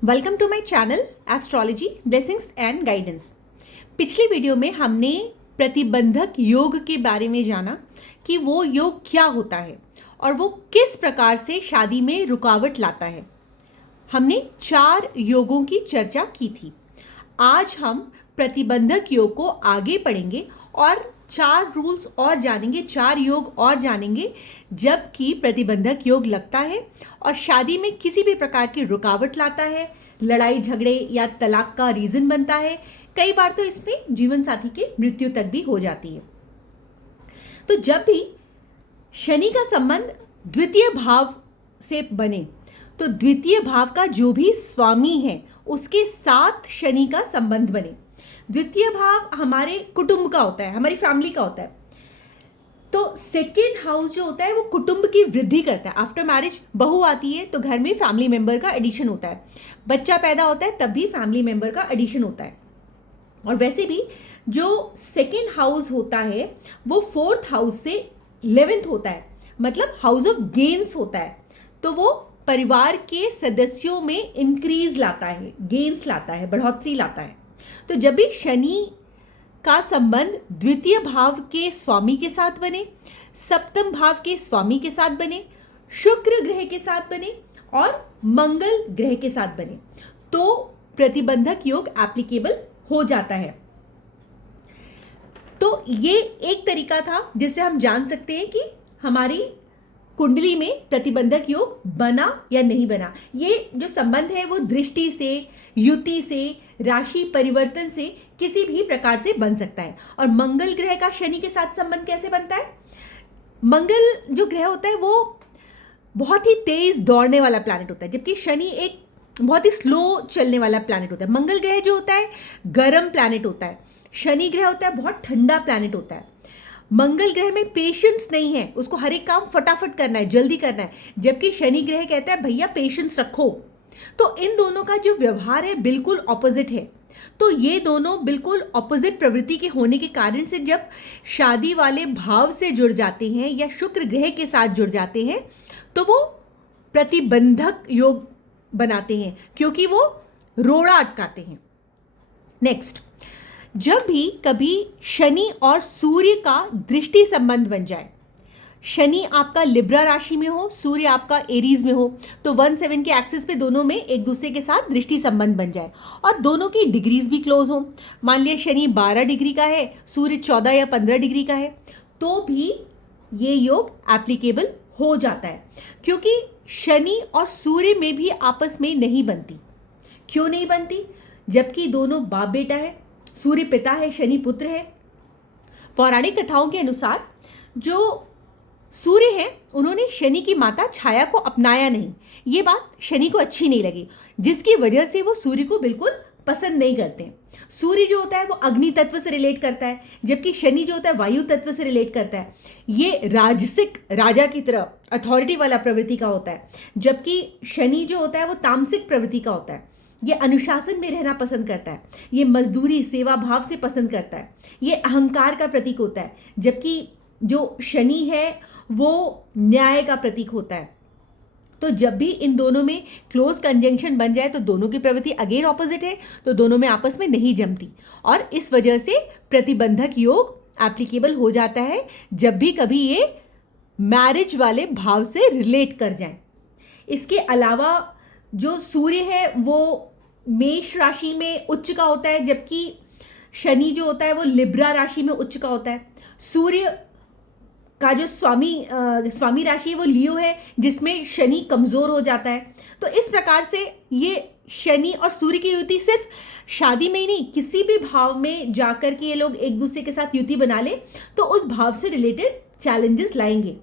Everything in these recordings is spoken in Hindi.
Welcome to my channel astrology blessings and guidance. पिछली वीडियो में हमने प्रतिबंधक योग के बारे में जाना कि वो योग क्या होता है और वो किस प्रकार से शादी में रुकावट लाता है। हमने 4 योगों की चर्चा की थी। आज हम प्रतिबंधक योग को आगे पढ़ेंगे और 4 रूल्स और जानेंगे, 4 योग और जानेंगे जबकि प्रतिबंधक योग लगता है और शादी में किसी भी प्रकार की रुकावट लाता है, लड़ाई झगड़े या तलाक का रीज़न बनता है। कई बार तो इसमें जीवन साथी की मृत्यु तक भी हो जाती है। तो जब भी शनि का संबंध द्वितीय भाव से बने तो द्वितीय भाव का जो भी स्वामी है उसके साथ शनि का संबंध बने। द्वितीय भाव हमारे कुटुंब का होता है, हमारी फैमिली का होता है। तो सेकेंड हाउस जो होता है वो कुटुंब की वृद्धि करता है। आफ्टर मैरिज बहू आती है तो घर में फैमिली मेंबर का एडिशन होता है, बच्चा पैदा होता है तब भी फैमिली मेंबर का एडिशन होता है। और वैसे भी जो सेकेंड हाउस होता है वो 4th हाउस से 11th होता है, मतलब हाउस ऑफ गेन्स होता है। तो वो परिवार के सदस्यों में इंक्रीज लाता है, गेन्स लाता है, बढ़ोतरी लाता है। तो जब भी शनि का संबंध द्वितीय भाव के स्वामी के साथ बने, सप्तम भाव के स्वामी के साथ बने, शुक्र ग्रह के साथ बने और मंगल ग्रह के साथ बने तो प्रतिबंधक योग एप्लीकेबल हो जाता है। तो ये एक तरीका था जिससे हम जान सकते हैं कि हमारी कुंडली में प्रतिबंधक योग बना या नहीं बना। ये जो संबंध है वो दृष्टि से, युति से, राशि परिवर्तन से किसी भी प्रकार से बन सकता है। और मंगल ग्रह का शनि के साथ संबंध कैसे बनता है? मंगल जो ग्रह होता है वो बहुत ही तेज दौड़ने वाला प्लैनेट होता है, जबकि शनि एक बहुत ही स्लो चलने वाला प्लैनेट होता है। मंगल ग्रह जो होता है गर्म प्लैनेट होता है, शनि ग्रह होता है बहुत ठंडा प्लैनेट होता है। मंगल ग्रह में पेशेंस नहीं है, उसको हर एक काम फटाफट करना है, जल्दी करना है, जबकि शनि ग्रह कहता है भैया पेशेंस रखो। तो इन दोनों का जो व्यवहार है बिल्कुल ऑपोजिट है। तो ये दोनों बिल्कुल ऑपोजिट प्रवृत्ति के होने के कारण से जब शादी वाले भाव से जुड़ जाते हैं या शुक्र ग्रह के साथ जुड़ जाते हैं तो वो प्रतिबंधक योग बनाते हैं, क्योंकि वो रोड़ा अटकाते हैं। नेक्स्ट, जब भी कभी शनि और सूर्य का दृष्टि संबंध बन जाए, शनि आपका लिब्रा राशि में हो, सूर्य आपका एरीज में हो, तो 1-7 के एक्सिस पे दोनों में एक दूसरे के साथ दृष्टि संबंध बन जाए और दोनों की डिग्रीज भी क्लोज हो। मान लिया शनि 12 डिग्री का है, सूर्य 14 या 15 डिग्री का है, तो भी ये योग एप्लीकेबल हो जाता है, क्योंकि शनि और सूर्य में भी आपस में नहीं बनती। क्यों नहीं बनती? जबकि दोनों बाप बेटा है, सूर्य पिता है, शनि पुत्र है। पौराणिक कथाओं के अनुसार जो सूर्य है उन्होंने शनि की माता छाया को अपनाया नहीं। ये बात शनि को अच्छी नहीं लगी, जिसकी वजह से वो सूर्य को बिल्कुल पसंद नहीं करते। सूर्य जो होता है वो अग्नि तत्व से रिलेट करता है, जबकि शनि जो होता है वायु तत्व से रिलेट करता है। ये राजसिक राजा की तरह अथॉरिटी वाला प्रवृत्ति का होता है, जबकि शनि जो होता है वो तामसिक प्रवृत्ति का होता है। ये अनुशासन में रहना पसंद करता है, ये मजदूरी सेवा भाव से पसंद करता है, ये अहंकार का प्रतीक होता है, जबकि जो शनि है वो न्याय का प्रतीक होता है। तो जब भी इन दोनों में क्लोज कंजंक्शन बन जाए तो दोनों की प्रवृत्ति अगेन ऑपोजिट है, तो दोनों में आपस में नहीं जमती और इस वजह से प्रतिबंधक योग एप्लीकेबल हो जाता है जब भी कभी ये मैरिज वाले भाव से रिलेट कर जाए। इसके अलावा जो सूर्य है वो मेष राशि में उच्च का होता है, जबकि शनि जो होता है वो लिब्रा राशि में उच्च का होता है। सूर्य का जो स्वामी राशि है वो लियो है, जिसमें शनि कमज़ोर हो जाता है। तो इस प्रकार से ये शनि और सूर्य की युति सिर्फ शादी में ही नहीं, किसी भी भाव में जाकर के ये लोग एक दूसरे के साथ युति बना ले तो उस भाव से रिलेटेड चैलेंजेस लाएंगे,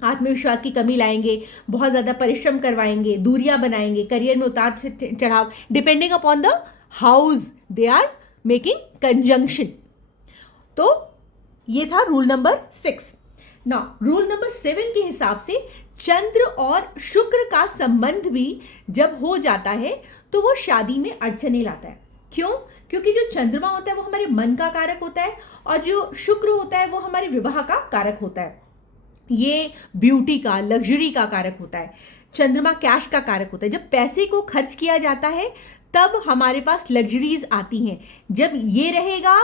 आत्मविश्वास की कमी लाएंगे, बहुत ज़्यादा परिश्रम करवाएंगे, दूरियां बनाएंगे, करियर में उतार चढ़ाव, depending upon the house they are making conjunction. तो ये था रूल नंबर 6। ना रूल नंबर 7 के हिसाब से चंद्र और शुक्र का संबंध भी जब हो जाता है तो वो शादी में अड़चने लाता है। क्यों? क्योंकि जो चंद्रमा होता है वो हमारे मन का कारक होता है और जो शुक्र होता है वो हमारे विवाह का कारक होता है। ये ब्यूटी का, लग्जरी का कारक होता है। चंद्रमा कैश का कारक होता है। जब पैसे को खर्च किया जाता है तब हमारे पास लग्जरीज आती हैं। जब ये रहेगा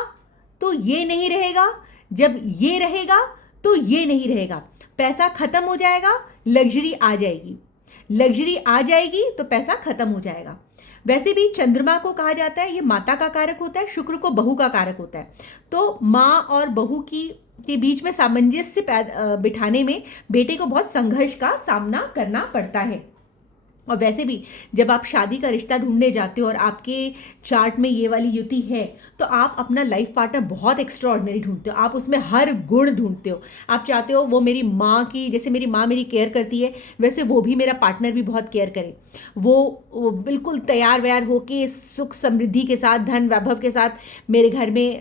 तो ये नहीं रहेगा, जब ये रहेगा तो ये नहीं रहेगा। पैसा खत्म हो जाएगा, लग्जरी आ जाएगी, लग्जरी आ जाएगी तो पैसा खत्म हो जाएगा। वैसे भी चंद्रमा को कहा जाता है ये माता का कारक होता है, शुक्र को बहू का कारक होता है। तो माँ और बहू के बीच में सामंजस्य बिठाने में बेटे को बहुत संघर्ष का सामना करना पड़ता है। और वैसे भी जब आप शादी का रिश्ता ढूंढने जाते हो और आपके चार्ट में ये वाली युति है तो आप अपना लाइफ पार्टनर बहुत एक्स्ट्राऑर्डिनरी ढूंढते हो, आप उसमें हर गुण ढूंढते हो। आप चाहते हो वो मेरी माँ की, जैसे मेरी माँ मेरी केयर करती है वैसे वो भी मेरा पार्टनर भी बहुत केयर करे। वो बिल्कुल तैयार व्यार होके सुख समृद्धि के साथ, धन वैभव के साथ मेरे घर में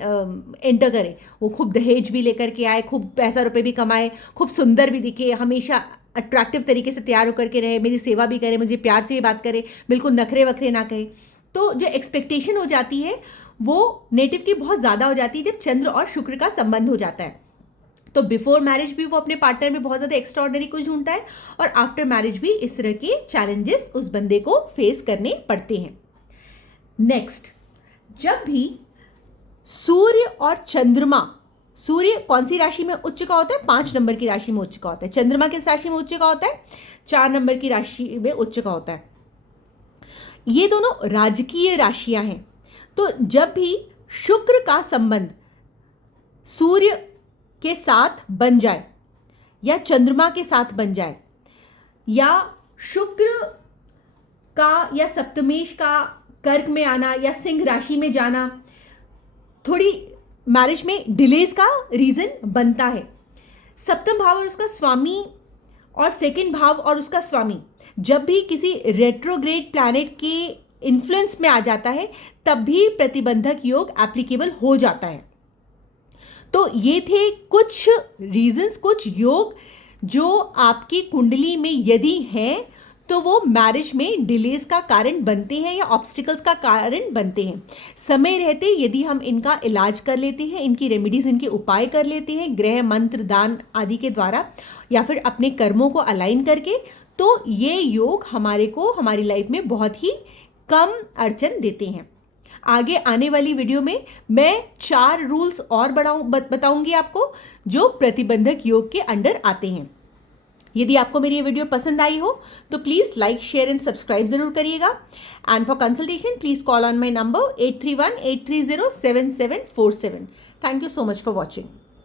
एंटर करे। वो खूब दहेज भी लेकर के आए, खूब पैसा रुपये भी कमाए, खूब सुंदर भी दिखे, हमेशा अट्रैक्टिव तरीके से तैयार होकर के रहे, मेरी सेवा भी करे, मुझे प्यार से भी बात करे, बिल्कुल नखरे वखरे ना कहे। तो जो एक्सपेक्टेशन हो जाती है वो नेटिव की बहुत ज़्यादा हो जाती है जब चंद्र और शुक्र का संबंध हो जाता है। तो बिफोर मैरिज भी वो अपने पार्टनर में बहुत ज़्यादा एक्स्ट्राऑर्डिनरी कुछ ढूंढता है और आफ्टर मैरिज भी इस तरह के चैलेंजेस उस बंदे को फेस करने पड़ते हैं। नेक्स्ट, जब भी सूर्य और चंद्रमा, सूर्य कौन सी राशि में उच्च का होता है? 5 नंबर की राशि में उच्च का होता है। चंद्रमा किस राशि में उच्च का होता है? 4 नंबर की राशि में उच्च का होता है। ये दोनों राजकीय राशियां हैं। तो जब भी शुक्र का संबंध सूर्य के साथ बन जाए या चंद्रमा के साथ बन जाए या शुक्र का या सप्तमेश का कर्क में आना या सिंह राशि में जाना थोड़ी मैरिज में डिलेज का रीज़न बनता है। सप्तम भाव और उसका स्वामी और सेकंड भाव और उसका स्वामी जब भी किसी रेट्रोग्रेड प्लैनेट के इन्फ्लुएंस में आ जाता है तब भी प्रतिबंधक योग एप्लीकेबल हो जाता है। तो ये थे कुछ रीजंस, कुछ योग जो आपकी कुंडली में यदि हैं तो वो मैरिज में डिलेज का कारण बनते हैं या ऑब्स्टिकल्स का कारण बनते हैं। समय रहते यदि हम इनका इलाज कर लेते हैं, इनकी रेमेडीज, इनके उपाय कर लेते हैं ग्रह मंत्र दान आदि के द्वारा या फिर अपने कर्मों को अलाइन करके, तो ये योग हमारे को हमारी लाइफ में बहुत ही कम अड़चन देते हैं। आगे आने वाली वीडियो में मैं 4 रूल्स और बताऊंगी आपको जो प्रतिबंधक योग के अंडर आते हैं। यदि आपको मेरी ये वीडियो पसंद आई हो तो please like share and subscribe ज़रूर करिएगा। And for consultation please call on my number 8318307747। Thank you so much for watching.